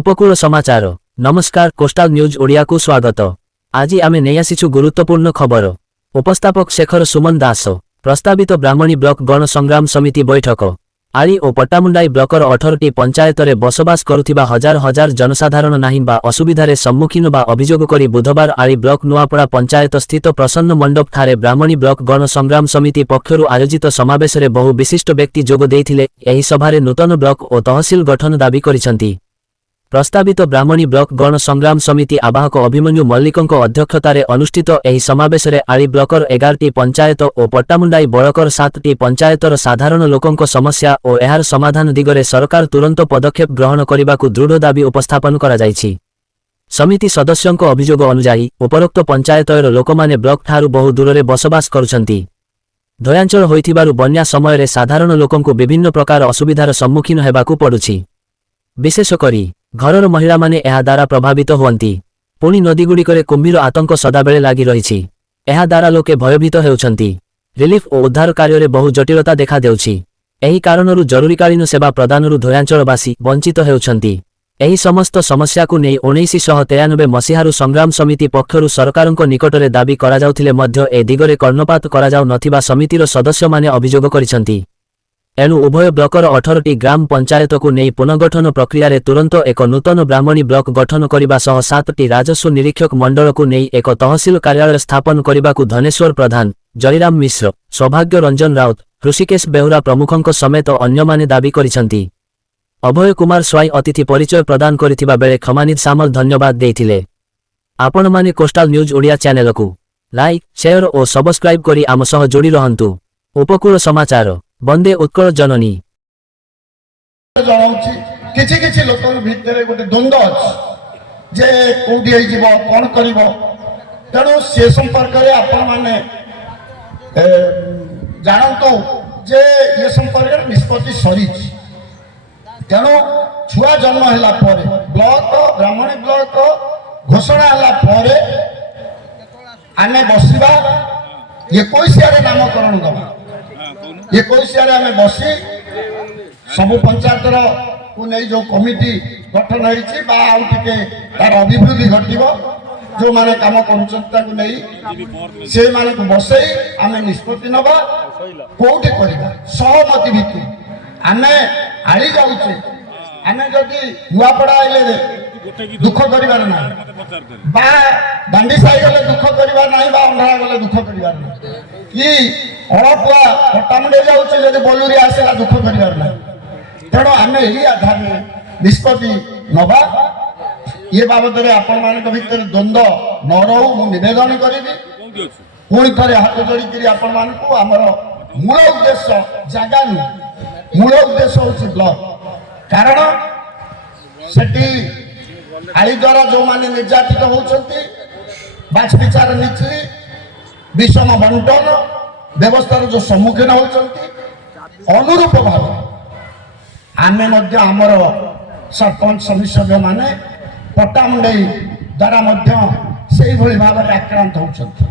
उपकूल समाचार नमस्कार कोस्टाल न्यूज ओडिया को स्वागत। आज आम नहीं आसीचु गुरुत्वपूर्ण खबर। उपस्थापक शेखर सुमन दास। प्रस्तावित ब्राह्मणी ब्लॉक गण संग्राम समिति बैठक। आली और पट्टामुंडाई ब्लॉकर 18टी पंचायत रे बसबास करुथिबा हजार हजार जनसाधारण नाही बा असुविधारे सम्मुखीन बा अभियोग करी बुधवार आली ब्लॉक नुआपड़ा पंचायत स्थित प्रसन्न मंडप ठारे ब्राह्मणी ब्लॉक गण संग्राम समिति पक्षरु आयोजित समावेश रे बहु विशिष्ट व्यक्ति जोग देइथिले। एही सभारे नूतन ब्लॉक और तहसील गठन दाबी करिसंती। प्रस्तावित ब्राह्मणी ब्लॉक गण संग्राम समिति आवाहक अभिमन्यु मल्लिकଙ୍କ अध्यक्षतारे अनुष्ठित एही समावेश रे आली ब्लॉकर 11टी पंचायत और पट्टामुंडाई बड़कर 7टी पंचायतर साधारण लोकଙ୍କ समस्या और एहार समाधान दिगरे सरकार तुरंत पदक्षेप ग्रहण करबाकू दृढ़ दाबी उपस्थापन करा जायछि। समिति सदस्यଙ୍କ अभियोग अनुसार उपरोक्त पंचायतर लोकमाने ब्लॉक ठारू बहु दूर बसबास करुछंती। दयांचल होइथिबारु बन्या समय रे साधारण लोकଙ୍କୁ विभिन्न प्रकार असुविधार सम्मुखीन हेबाकू पडुछि। विशेष करी घरर महिला माने एहा द्वारा प्रभावित हुअंती। पुणी नदीगुड़िकरे कुंभीर आतंक सदाबेले लागि रहिछि। एहा द्वारा लोके भयभीत हेउछंती। रिलीफ और उद्धार कार्य बहु जटिलता देखा देउछि। एही कारणरू जरूरीकालीन सेवा प्रदानरू धयांचलवासी वंचित हेउछंती। एही समस्त समस्या को नै 1993 मसीहारू संग्राम समिति पक्षरु सरकारଙ୍କ निकटरे दाबी करा जाउथिले मध्य ए दिगरे कर्णपात करा जाउ नथिबा समितिर सदस्य माने अभियोग करिसंती। एणु उभय ब्लॉकर 18टी ग्राम पंचायत को नहीं पुनर्गठन प्रक्रिया तुरंत एक नूतन ब्राह्मणी ब्लॉक गठन करने सह 7टी राजस्व निरीक्षक मंडल को नहीं एक तहसील कार्यालय स्थापन करने को धनेश्वर प्रधान, जयराम मिश्र, सौभाग्य रंजन राउत, ऋषिकेश बेहुरा प्रमुखों समेत अन्य माने दाबी करिसंती। अभय कुमार स्वाई अतिथि परिचय प्रदान करिथिबा बेले खमानिद सामल धन्यवाद देइथिले। आपण माने कोस्टाल न्यूज ओडिया चैनल को लाइक, शेयर और सब्सक्राइब करी आम सह जोड़ी रहंतु। उपकूल समाचार बंदे उत्कल जननी जनाउछि किछि किछि लोकन भितरे गोटे द्वंद्व अछि जे कोडी होई जीवो कोन करिवो। तेणु से संपर्क रे आपण माने जानंतु जे ये संपर्क रे निष्पत्ति सरीछि। तेणु छुआ जन्म हला परे ब्लॉक ब्राह्मणी ब्लॉक घोषणा हला परे आमे बसिबा 21 रे नामकरण दबा। 21 आमे बसी सब पंचायतर को नहीं जो कमिटी गठन होइछि बा आउ टिके तार अभिवृद्धि घटिबो जो माने काम करूछंता को नहीं से माने को बसई आमे निष्पत्ति नबा कोठी करिबा सहमति भित्ति आमे आली जाउछे। आमे जदी नुआपड़ा आइले दुख करिबार ना बा दांडी साई गले दुख करिबार नाही बा अंधारा गले दुख करिबार नाही कि अळपुआ पट्टामुंडे जाउछे जदी बोलुरी आसेला दुख करिबार नाही। तेणु आमे एही आधार निष्पत्ति नबा। ये बाबद रे आपण मानक भितर द्वंद्व न रहू मु निवेदन करिबी। पुणी थरे हाथ जोड़ी करी आपण मानकू हमर मूल उद्देश्य जागा नु मूल उद्देश्य होछि ब्लॉक। कारण सेठी आली द्वारा जो माने निर्यातित होउछंती बाछ विचार नीति विषम बंटन व्यवस्थार जो सम्मुखीन होउछंती अनुरूप भाव आमे मध्य हमर सरपंच सदस्य माने पट्टामुंडई द्वारा मध्य सेही भली भाव आक्रांत होउछंती।